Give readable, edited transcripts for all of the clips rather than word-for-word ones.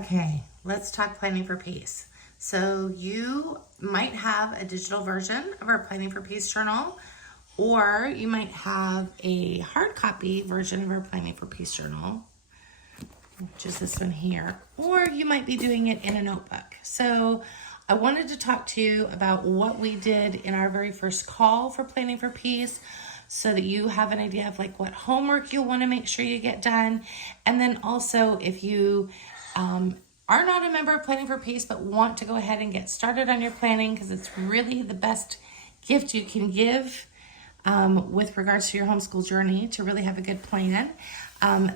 Okay, let's talk Planning for Peace. So you might have a digital version of our Planning for Peace journal, or you might have a hard copy version of our Planning for Peace journal, which is this one here, or you might be doing it in a notebook. So I wanted to talk to you about what we did in our very first call for Planning for Peace, so that you have an idea of like what homework you'll want to make sure you get done. And then also if you are not a member of Planning for Peace but want to go ahead and get started on your planning, because it's really the best gift you can give with regards to your homeschool journey to really have a good plan,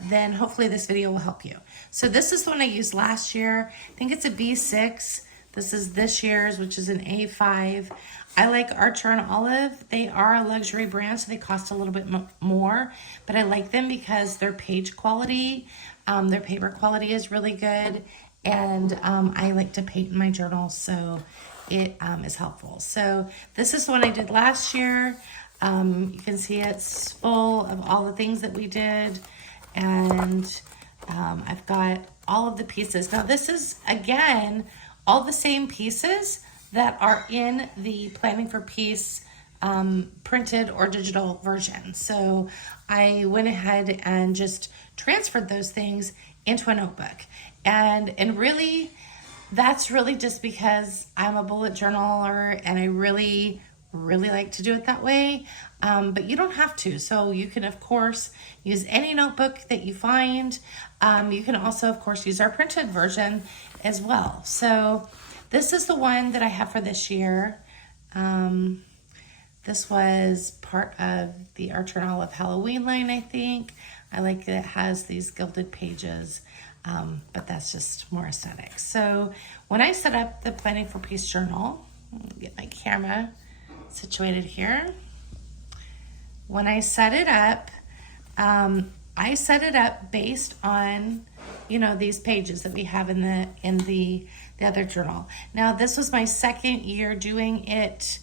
then hopefully this video will help you. So this is the one I used last year. I think it's a B6. This is this year's, which is an A5. I like Archer and Olive. They are a luxury brand, so they cost a little bit more, but I like them because their page quality, their paper quality is really good, and I like to paint in my journals, so it is helpful. So this is the one I did last year. You can see it's full of all the things that we did, and I've got all of the pieces. Now this is, again, all the same pieces that are in the Planning for Peace printed or digital version. So I went ahead and just transferred those things into a notebook. And really, that's really just because I'm a bullet journaler and I really like to do it that way. But you don't have to. So you can, of course, use any notebook that you find. You can also, of course, use our printed version as well. So this is the one that I have for this year. This was part of the Archer and Olive Halloween line, I think. I like that it has these gilded pages, but that's just more aesthetic. So when I set up the Planning for Peace journal, get my camera situated here. When I set it up, I set it up based on, you know, these pages that we have in the other journal. Now, this was my second year doing it.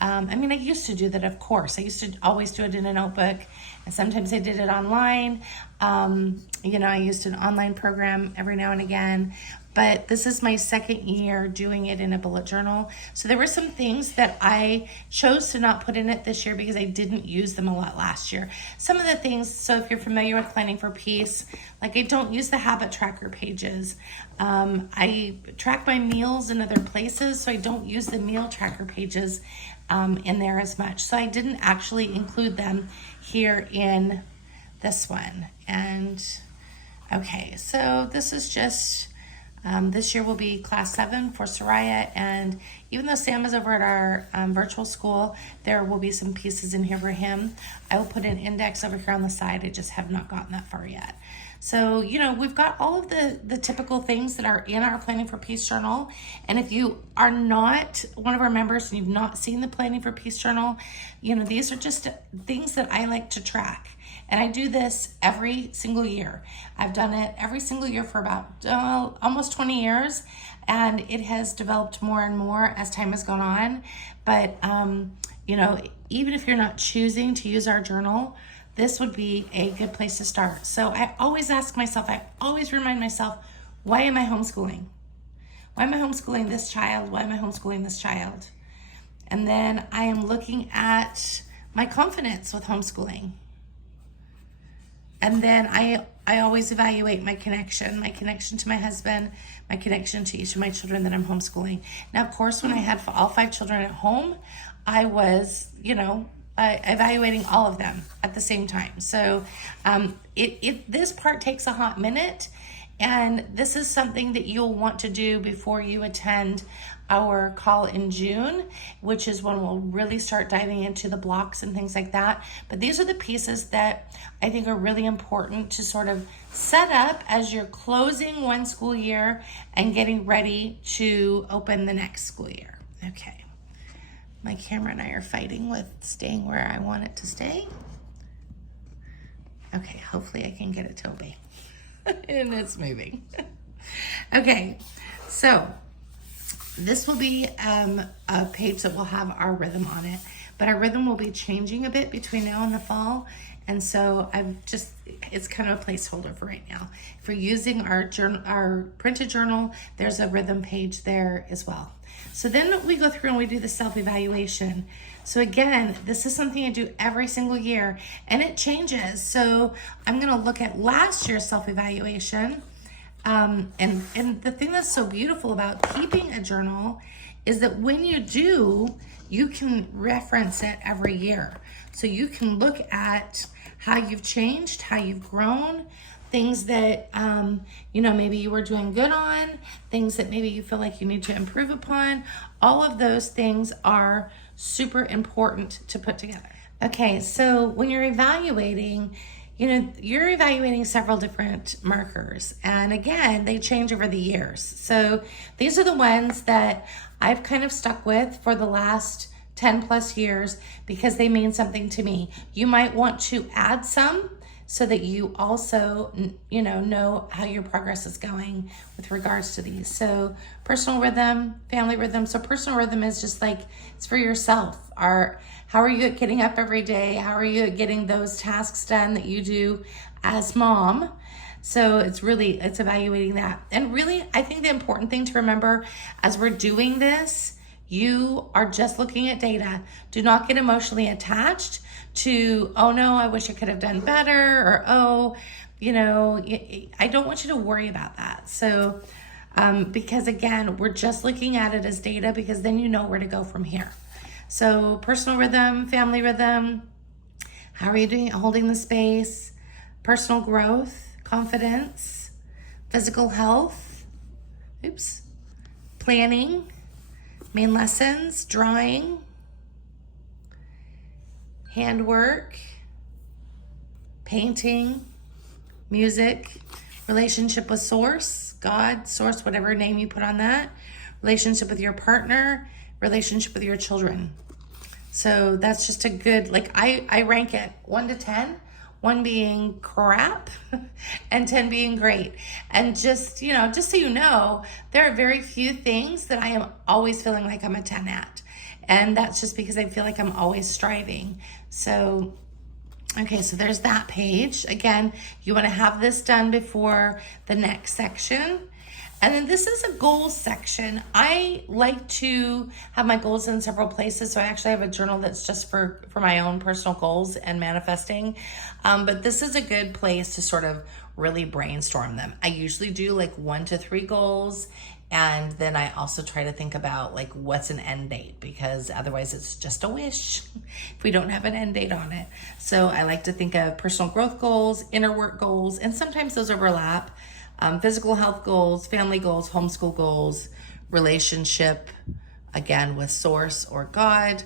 I mean, I used to do that, of course. I used to always do it in a notebook, and sometimes I did it online. You know, I used an online program every now and again, but this is my second year doing it in a bullet journal. So there were some things that I chose to not put in it this year because I didn't use them a lot last year. Some of the things, so if you're familiar with Planning for Peace, like I don't use the habit tracker pages. I track my meals in other places, so I don't use the meal tracker pages in there as much. So I didn't actually include them here in this one. And okay, so this is just, this year will be class 7 for Soraya, and even though Sam is over at our virtual school, there will be some pieces in here for him. I will put an index over here on the side. I just have not gotten that far yet. So, you know, we've got all of the typical things that are in our Planning for Peace journal. And if you are not one of our members and you've not seen the Planning for Peace journal, you know, these are just things that I like to track. And I do this every single year. I've done it every single year for about almost 20 years. And it has developed more and more as time has gone on. But, you know, even if you're not choosing to use our journal, this would be a good place to start. So I always ask myself, I always remind myself, why am I homeschooling? Why am I homeschooling this child? Why am I homeschooling this child? And then I am looking at my confidence with homeschooling. And then I always evaluate my connection to my husband, my connection to each of my children that I'm homeschooling. Now, of course, when I had all 5 children at home, I was, you know, evaluating all of them at the same time. So this part takes a hot minute, and this is something that you'll want to do before you attend our call in June, which is when we'll really start diving into the blocks and things like that. But these are the pieces that I think are really important to sort of set up as you're closing one school year and getting ready to open the next school year. Okay. My camera and I are fighting with staying where I want it to stay. Okay, hopefully I can get it to obey. And it's moving. Okay, so this will be a page that will have our rhythm on it. But our rhythm will be changing a bit between now and the fall. And so it's kind of a placeholder for right now. If we're using our journal, our printed journal, there's a rhythm page there as well. So then we go through and we do the self-evaluation. So again, this is something I do every single year and it changes. So I'm gonna look at last year's self-evaluation. And the thing that's so beautiful about keeping a journal is that when you do, you can reference it every year. So you can look at how you've changed, how you've grown, things that, maybe you were doing good on, things that maybe you feel like you need to improve upon. All of those things are super important to put together. Okay, so when you're evaluating, you're evaluating several different markers. And again, they change over the years. So these are the ones that I've kind of stuck with for the last 10 plus years because they mean something to me. You might want to add some so that you also, know how your progress is going with regards to these. So personal rhythm, family rhythm. So personal rhythm is just like, it's for yourself. How are you getting up every day? How are you getting those tasks done that you do as mom? So it's evaluating that. And really, I think the important thing to remember as we're doing this, you are just looking at data. Do not get emotionally attached to, oh no, I wish I could have done better, or I don't want you to worry about that. So, because again, we're just looking at it as data because then you know where to go from here. So personal rhythm, family rhythm, how are you doing holding the space, personal growth, confidence, physical health, planning, main lessons, drawing, handwork, painting, music, relationship with source, God, source, whatever name you put on that, relationship with your partner, relationship with your children. So that's just a good, I rank it 1 to 10, 1 being crap and 10 being great. And just so you know, there are very few things that I am always feeling like I'm a 10 at. And that's just because I feel like I'm always striving. So, okay, so there's that page. Again, you want to have this done before the next section. And then this is a goals section. I like to have my goals in several places. So I actually have a journal that's just for my own personal goals and manifesting. But this is a good place to sort of really brainstorm them. I usually do 1 to 3 goals. And then I also try to think about what's an end date, because otherwise it's just a wish if we don't have an end date on it. So I like to think of personal growth goals, inner work goals, and sometimes those overlap. Physical health goals, family goals, homeschool goals, relationship, again, with source or God,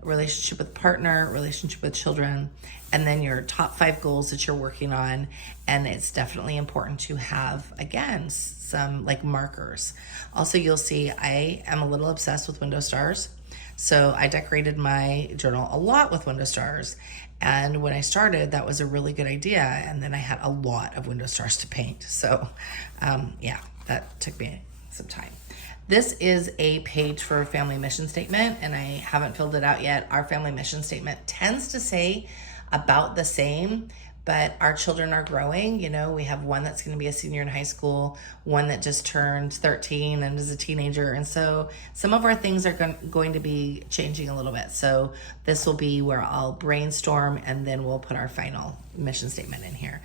relationship with partner, relationship with children, and then your top 5 goals that you're working on. And it's definitely important to have, again, some markers. Also, you'll see I am a little obsessed with window stars. So I decorated my journal a lot with window stars. And when I started, that was a really good idea. And then I had a lot of window stars to paint. So that took me some time. This is a page for a family mission statement, and I haven't filled it out yet. Our family mission statement tends to say about the same, but our children are growing. We have one that's going to be a senior in high school, one that just turned 13 and is a teenager. And so some of our things are going to be changing a little bit. So this will be where I'll brainstorm and then we'll put our final mission statement in here.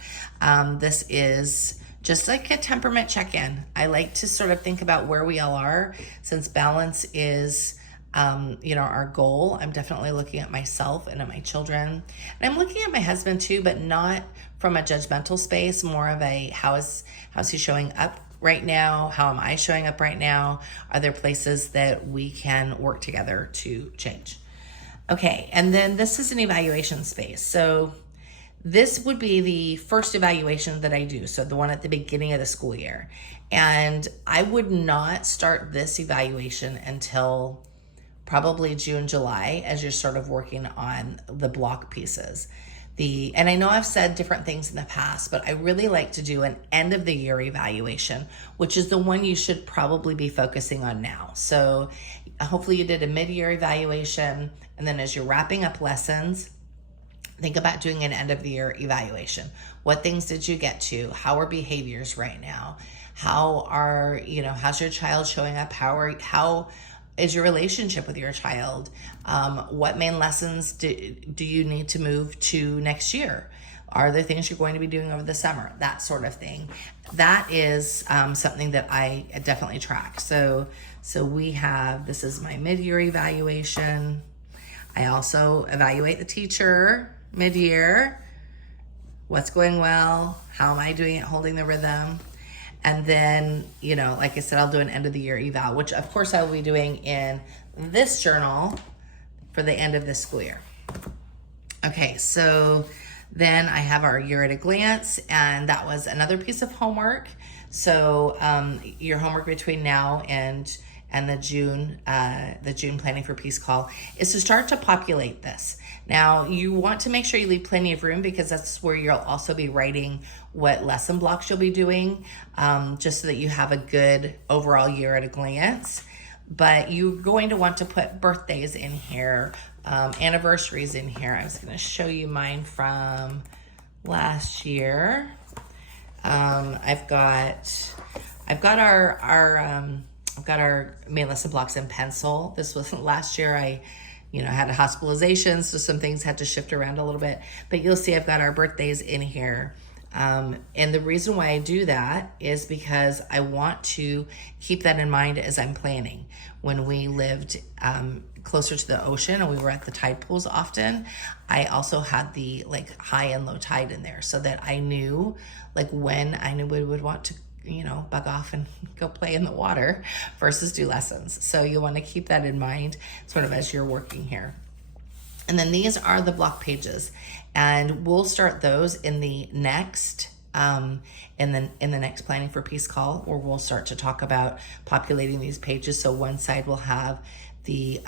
This is just like a temperament check-in. I like to sort of think about where we all are, since balance is our goal. I'm definitely looking at myself and at my children. And I'm looking at my husband too, but not from a judgmental space, more of a how's he showing up right now? How am I showing up right now? Are there places that we can work together to change? Okay, and then this is an evaluation space. So this would be the first evaluation that I do. So the one at the beginning of the school year. And I would not start this evaluation until probably June, July, as you're sort of working on the block pieces. And I know I've said different things in the past, but I really like to do an end of the year evaluation, which is the one you should probably be focusing on now. So hopefully you did a mid-year evaluation, and then as you're wrapping up lessons, think about doing an end of the year evaluation. What things did you get to? How are behaviors right now? How's your child showing up? How is your relationship with your child? What main lessons do you need to move to next year? Are there things you're going to be doing over the summer? That sort of thing. That is something that I definitely track. So this is my mid-year evaluation. I also evaluate the teacher mid-year. What's going well? How am I doing it holding the rhythm? And then, like I said, I'll do an end of the year eval, which of course I will be doing in this journal for the end of this school year. Okay, so then I have our year at a glance, and that was another piece of homework. So your homework between now and the June Planning for Peace call is to start to populate this. Now, you want to make sure you leave plenty of room, because that's where you'll also be writing what lesson blocks you'll be doing, just so that you have a good overall year at a glance. But you're going to want to put birthdays in here, anniversaries in here. I was going to show you mine from last year. I've got our main lesson blocks in pencil. This was last year. I had a hospitalization, so some things had to shift around a little bit. But you'll see I've got our birthdays in here. And the reason why I do that is because I want to keep that in mind as I'm planning. When we lived closer to the ocean and we were at the tide pools often, I also had the high and low tide in there, so that I knew when I knew we would want to bug off and go play in the water versus do lessons. So you'll want to keep that in mind sort of as you're working here. And then these are the block pages, and we'll start those in the next in the next Planning for Peace call, where we'll start to talk about populating these pages. So one side will have the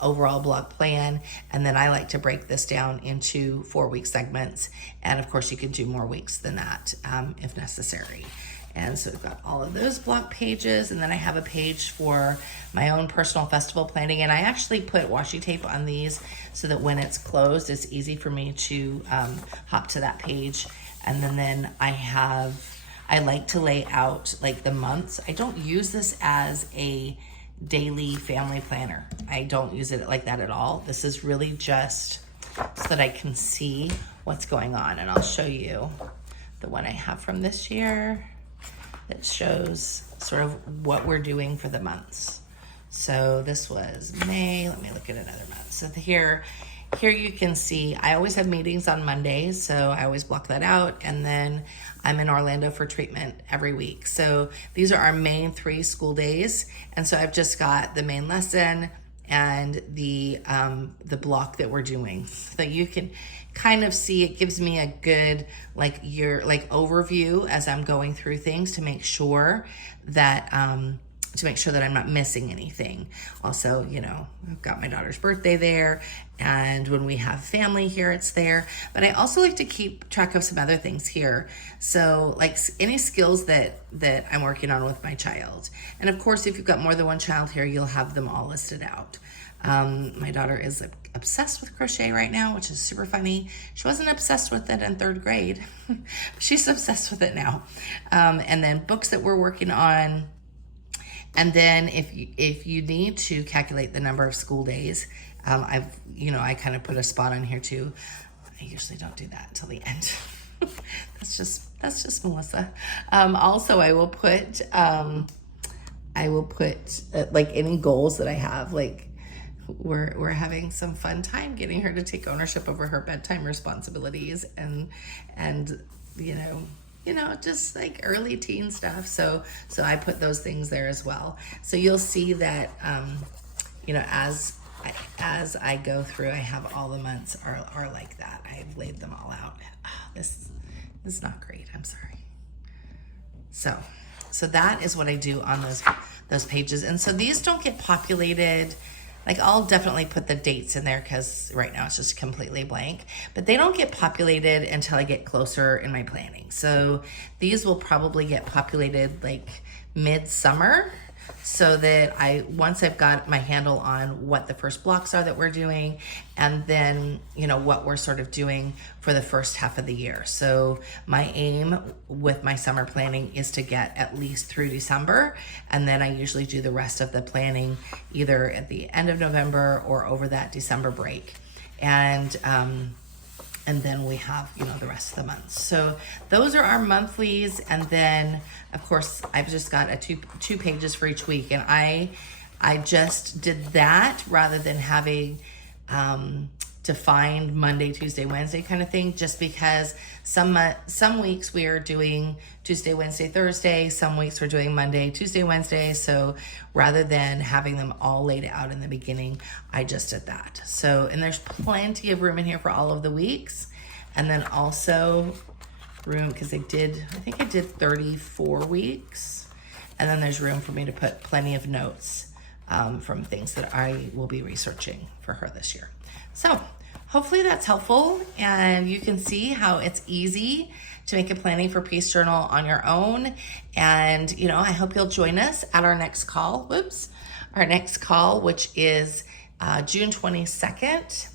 overall block plan, and then I like to break this down into 4-week segments, and of course you can do more weeks than that if necessary. And so we've got all of those block pages, and then I have a page for my own personal festival planning, and I actually put washi tape on these so that when it's closed, it's easy for me to hop to that page. And then I like to lay out the months. I don't use this as a daily family planner. I don't use it like that at all. This is really just so that I can see what's going on, and I'll show you the one I have from this year. It shows sort of what we're doing for the months. So this was May. Let me look at another month. So here you can see I always have meetings on Mondays, so I always block that out. And then I'm in Orlando for treatment every week. So these are our main 3 school days. And so I've just got the main lesson and the block that we're doing, so you can kind of see. It gives me a good overview as I'm going through things to make sure that I'm not missing anything. Also, I've got my daughter's birthday there, and when we have family here, it's there. But I also like to keep track of some other things here. So any skills that I'm working on with my child. And of course, if you've got more than one child here, you'll have them all listed out. My daughter is obsessed with crochet right now, which is super funny. She wasn't obsessed with it in 3rd grade. She's obsessed with it now. And then books that we're working on. And then if you need to calculate the number of school days, I kind of put a spot on here too. I usually don't do that until the end. That's just Melissa. Also, I will put any goals that I have. We're having some fun time getting her to take ownership over her bedtime responsibilities, and just early teen stuff. So I put those things there as well. So you'll see that, as I go through, I have all the months are like that. I've laid them all out. This is not great. I'm sorry. So that is what I do on those pages. And so these don't get populated. I'll definitely put the dates in there because right now it's just completely blank, but they don't get populated until I get closer in my planning. So these will probably get populated midsummer. so that once I've got my handle on what the first blocks are that we're doing, and then, you know, what we're sort of doing for the first half of the year. So my aim with my summer planning is to get at least through December, and then I usually do the rest of the planning either at the end of November or over that December break. And then we have, you know, the rest of the months. So those are our monthlies. And then of course I've just got a two pages for each week. And I just did that rather than having defined Monday, Tuesday, Wednesday kind of thing, just because some weeks we are doing Tuesday, Wednesday, Thursday. Some weeks we're doing Monday, Tuesday, Wednesday. So rather than having them all laid out in the beginning, I just did that. So, and there's plenty of room in here for all of the weeks. And then also room, because I think I did 34 weeks. And then there's room for me to put plenty of notes from things that I will be researching for her this year. So hopefully that's helpful, and you can see how it's easy to make a planning for Peace Journal on your own. And, you know, I hope you'll join us at our next call. Our next call, which is June 22nd.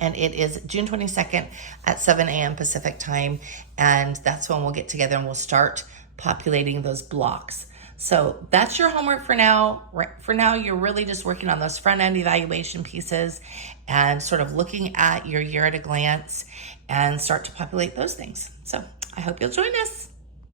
And it is June 22nd at 7 a.m. Pacific time. And that's when we'll get together and we'll start populating those blocks. So that's your homework for now. For now, you're really just working on those front-end evaluation pieces and sort of looking at your year at a glance and start to populate those things. So I hope you'll join us.